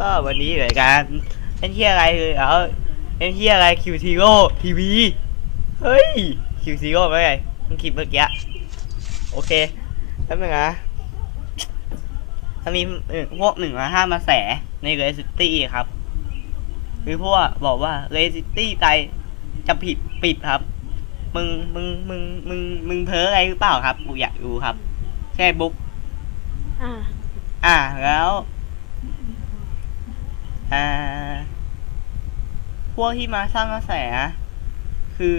กันเล่นที่อะไรคือเอาเล่นที่อะไรคิวทีโร่ทีวีเฮ้ยคิวทีโร่ไม่ไงมันคลิปเมื่อกี้โอเคแล้วมึงนะถ้ามีเอ่อพวกหนึ่งมาห้ามาแสในเรซิตี้ครับคือพวกบอกว่าเรซิตี้ใจจะผิดปิดครับ มึงมึงมึงมึงมึงเพ้ออะไรหรือเปล่าครับกูอยากรู้ครับ ใช่บุ๊กอ่า อะแล้ว อ่าพวกที่มาสร้างกระแส คือ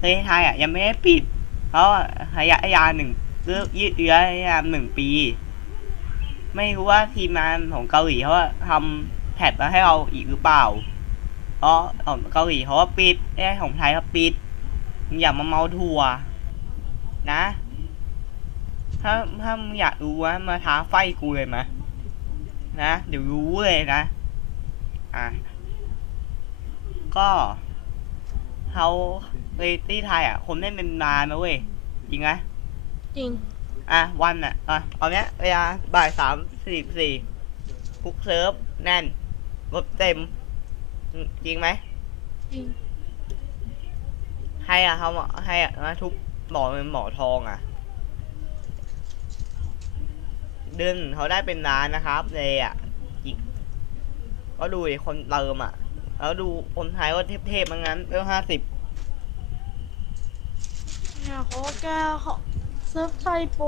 ประเทศไทยอะยังไม่ได้ปิด เพราะระยะยาหนึ่งเลือกยืดเยื้อระยะยาหนึ่งปี ไม่รู้ว่าทีมงานของเกาหลีเขาทำแพทมาให้เราอีกหรือเปล่าเพราะของเกาหลีเขาว่าปิดไอ้ของไทยเขาปิด อย่ามาเมาทัวร์นะ ถ้าถ้ามึงอยากรู้ว่ามาท้าไฟกูเลยมะนะ เดี๋ยวรู้เลยนะ อะ ก็เขาเรตตี้ไทยอะคนเล่นเป็นนานนะเว้ย จริงไหมจริง อะ วันอะ อะเอาเนี้ยเวลาบ่ายสามสี่สี่คุกเซิร์ฟแน่นรถเต็ม จริงไหมจริง ให้อะเขาบอกให้อะนะทุกหมอเป็นหมอทองอะ เดือนเขาได้เป็นล้านนะครับเลยอะอีก ก็ดูดิคนเติมอะ แล้วดูคนไทยก็เทพๆมั้งงั้นเรื่องห้าสิบเนี่ยเขาก็แก้เขาเซิร์ฟไทยโปร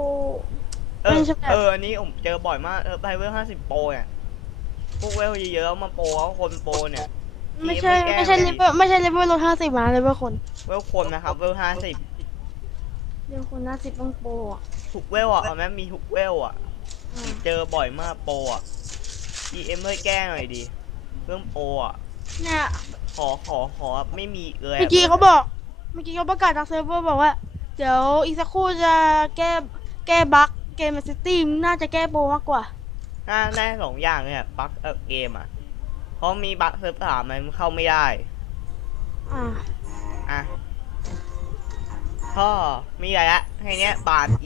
เออไม่ใช่แบบ เอออันนี้ผมเจอบ่อยมากเออไทยเวลห้าสิบโปรเนี่ยพวกเวลเยอะๆเอามาโปรเอาคนโปรเนี่ย ไม่ใช่ไม่แก้ไม่ใช่ไม่เลเวลไม่ใช่เลเวลลดห้าสิบมาเลเวลคนเวลคนนะครับเวลห้าสิบเลเวลคนห้าสิบต้องโปรอะทุกเวลอะเอาแม้มีทุกเวลอะอ่าเจอบ่อยมากโปรอะ EM ช่วยแก้หน่อยดิเรื่องโปรอะเนี่ยขอขอขอไม่มีเลยะเมื่อกี้เขาบอก เมื่อกี้เขาประกาศทางเซิร์ฟเวอร์บอกว่า เดี๋ยวอีกสักครู่จะแก้แก้บั๊กเกมซิตี้น่าจะแก้โปรมากกว่าน่าได้สองอย่างเลยอะบั๊กเออเกมอะเพราะมีบั๊กเซิร์ฟสามมันเข้าไม่ได้อ่าอะก็มีอะไรละแค่เนี้ยบานอีอี